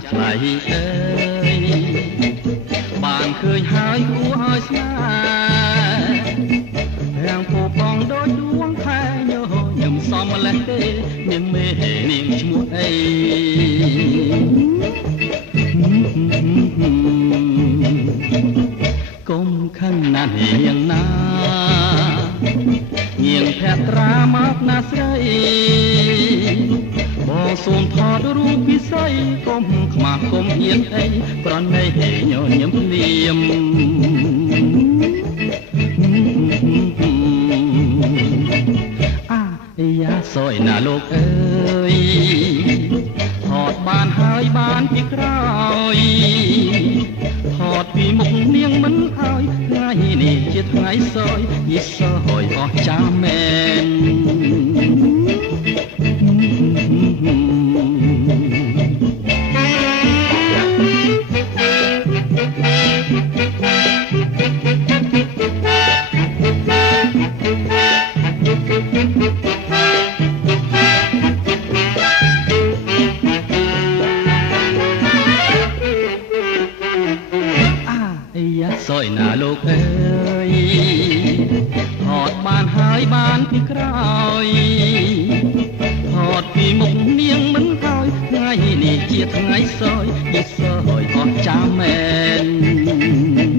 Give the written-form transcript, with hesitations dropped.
ស់ថ្លៃអើយបានឃើញហើយគួរឲ្យស្នេហ៍រាំងពូបងដូចដួងខែញញឹមសមម្លេះទេនាងមេនាងឈ្មោះអីកុំខឹងណាស់នាងណាញៀងភក្ត្រាមកណាស្រីបងសូមថតរូបពិសីកុំខ្មាស់កុំហ៊ានអីប្រណីញញឹមភ្លាមអាយ៉ាសយណាលោកអើយថតបានហើយបានពីក្រោយថតពីមុខនាងមិនឲ្យថ្ងៃនេះជាថ្ងៃសយយីសយអស់ចាមែនសយណាលោកអើយថតបានហើយបានពីក្រោយថតពីមុខនាងមិនឲ្យថ្ងៃនេះជាថ្ងៃសយយីសយអស់ចាមែន